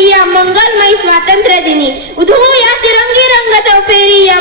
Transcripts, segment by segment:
फेरी या स्वातंत्र्य दिनी. उधळूया तिरंगी रंग चौफेरी या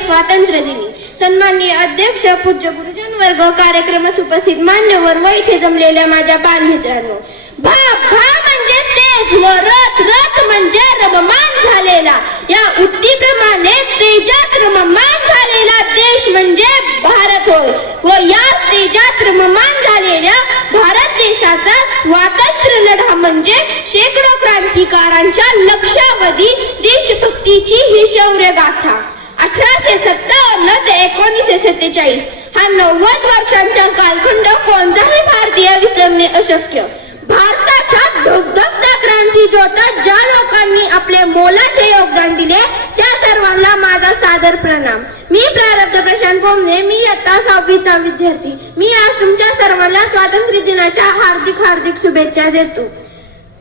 स्वातंत्र्य दिनी. सन्माननीय अध्यक्ष पूज्य गुरुजन वर्ग कार्यक्रम उपस्थित मान्यवर व इथे जमलेल्या माझ्या बालमित्रांनो. भा भा म्हणजे तेज व रथ रथ म्हणजे रममान झालेला. या उक्तीप्रमाणे तेजात रममान झालेला देश म्हणजे भारत होय. व या तेजात रममान झालेल्या भारत देशाचा स्वातंत्र्य लढा म्हणजे शेकडो क्रांतिकारांच्या लक्षावधी देशभक्तीची ही शौर्य गाथा अठराशे सत्तावन्न ते एकोणीसशे सत्तेचाळीस. हा नव्वद वर्षांचा कालखंड कोणताही भारतीय विसरणे अशक्य? भारताच्या धगधगत्या क्रांती ज्योतात ज्या आपले मोलाचे योगदान दिले. त्या सर्वांना माझा सादर प्रणाम. मी प्रारब्ध प्रशांत बोमने मी इयत्ता सहावीचा विद्यार्थी. मी आज तुमच्या सर्वांना स्वातंत्र्य दिनाच्या हार्दिक हार्दिक शुभेच्छा देतो.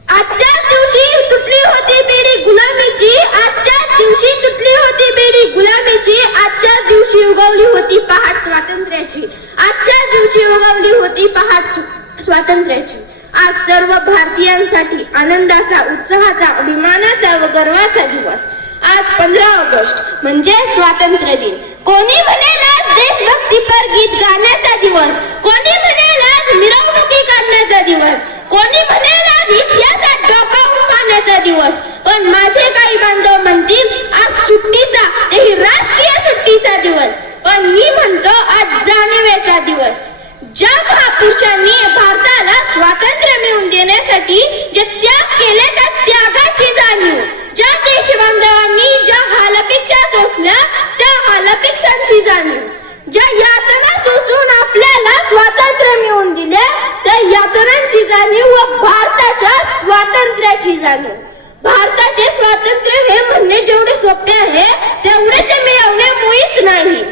आजच्याच दिवशी तुटली होती बेडी गुलामीची. आजच्याच दिवशी तुटली होती बेडी गुलामीची. आजच्याच दिवशी उगवली होती पहाट स्वातंत्र्याची. आजच्याच दिवशी उगवली होती पहाट स्वातंत्र्याची. आज सर्व भारतीयांसाठी आनंदाचा उत्साहाचा अभिमानाचा व गर्वाचा दिवस. आज पंधरा ऑगस्ट म्हणजे स्वातंत्र्य दिन. कोणी म्हणेल आज देशभक्तीपर गीत गाण्याचा दिवस? कोणी म्हणेल आज मिरवणुकी काढण्याचा दिवस? कोणी म्हणेल आज इतिहासात डोकावून पाहण्याचा दिवस? पण माझे काही बांधव म्हणतील आज सुट्टीचा तेही राष्ट्रीय सुट्टीचा दिवस. पण मी म्हणतो आज जाणीवेचा दिवस. ज्या महापुरुषांनी भारताला मिळवून जे त्याग केले त्या त्यागाची जाणीव. ज्या देशबांधवांनी ज्या हालपेक्षा सोसल्या त्या हालपेक्षांची जाणीव. ज्या यातना सोसून आपल्याला स्वातंत्र्य मिळवून दिले त्या यातनांची जाणीव व भारताच्या स्वातंत्र्याची जाणीव. भारताचे स्वातंत्र्य हे म्हणणे जेवढे सोपे आहे तेवढे ते मिळवणे मुळीच नाही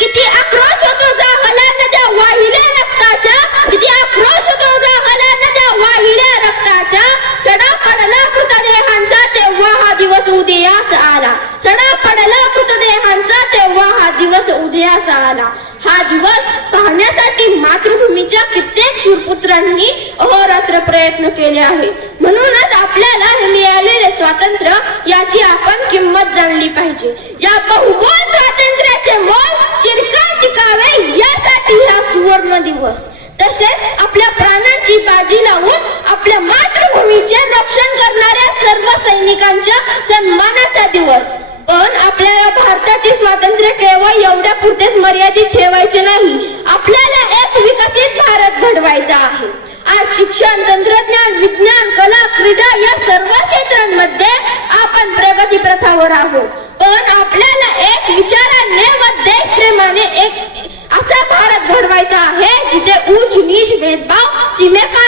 किती आक्रोश होतो जागला नद्या वाहिल्या रक्ताच्या किती आक्रोश होतो जागला नद्या वाहिल्या रक्ताच्या चढा पडला मृतदेहांचा तेव्हा हा दिवस उदयास आला चढा पडला मृतदेहांचा तेव्हा हा दिवस उदयास आला हा दिवस पाहण्यासाठी मातृभूमीच्या कित्येक शूरपुत्रांनी अहोरात्र प्रयत्न केले आहे म्हणूनच आपल्याला मिळालेले स्वातंत्र्य याची आपण किंमत जाणली पाहिजे. या बहुमोल स्वातंत्र्याचे मोल चिरकाल टिकावे यासाठी हा सुवर्ण दिवस. तसेच आपल्या प्राणांची बाजी लावून आपल्या भूमीचे रक्षण करणाऱ्या सर्व सैनिकांच्या सन्मानाचा दिवस. पण आपल्याला भारताचे स्वातंत्र्य केवळ एवढ्या पुरतेच मर्यादित ठेवायचे नाही. आपल्याला एक विकसित भारत घडवायचा आहे. आज शिक्षण तंत्रज्ञान विज्ञान कला क्रीडा या सर्व क्षेत्रांमध्ये आपण प्रगती प्रथावर आहोत. पण आपल्याला एक विचाराने व देशप्रेमाने एक असा भारत घडवायचा आहे जिथे उच नीच भेदभाव सीमेपार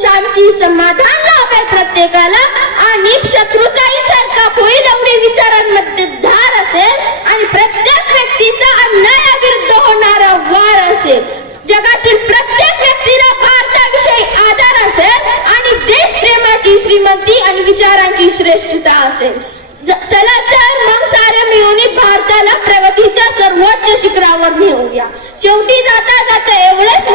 शांती समाधान लाभेल प्रत्येकाला. आणि शत्रूचाही सारखा होईल एवढे विचारांमध्ये धार असेल आणि प्रत्येक व्यक्तीचा अन्यायाविरुद्ध होणारा वार असेल. जगातील प्रत्येक व्यक्तीला भारताविषयी आदर असेल आणि देशप्रेमाची श्रीमंती आणि विचारांची श्रेष्ठता असेल. चला तर मग सारे मिळून भारताला प्रगतीच्या सर्वोच्च शिखरावर नेऊया. शेवटी जाता जाता एवढेच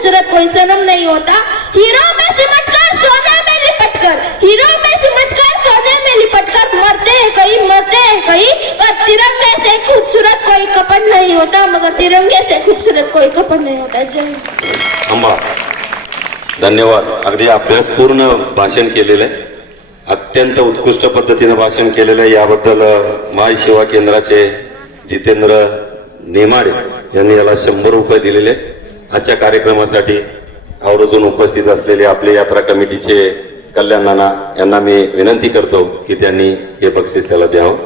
खूबसूरत कोई सनम नहीं होता. हीरो में सिमट कर सोने में लिपट कर हीरो में सिमट कर सोने में लिपट कर मरते हैं कई मरते हैं कई और तिरंगे से खूबसूरत कोई कपड़ नहीं होता मगर तिरंगे से खूबसूरत कोई कपड़ नहीं होता। जय अम्मा धन्यवाद. अगदी अभ्यासपूर्ण भाषण केलेलं आहे. अत्यंत उत्कृष्ट पद्धतीनं भाषण केलेलं आहे. याबद्दल माय सेवा केंद्राचे जितेंद्र नेमाडे यांनी याला शंभर रुपये दिलेले आजच्या कार्यक्रमासाठी आवर्जून उपस्थित असलेले आपले यात्रा कमिटीचे कल्याण नाना यांना मी विनंती करतो की त्यांनी हे बक्षीस त्याला द्यावं.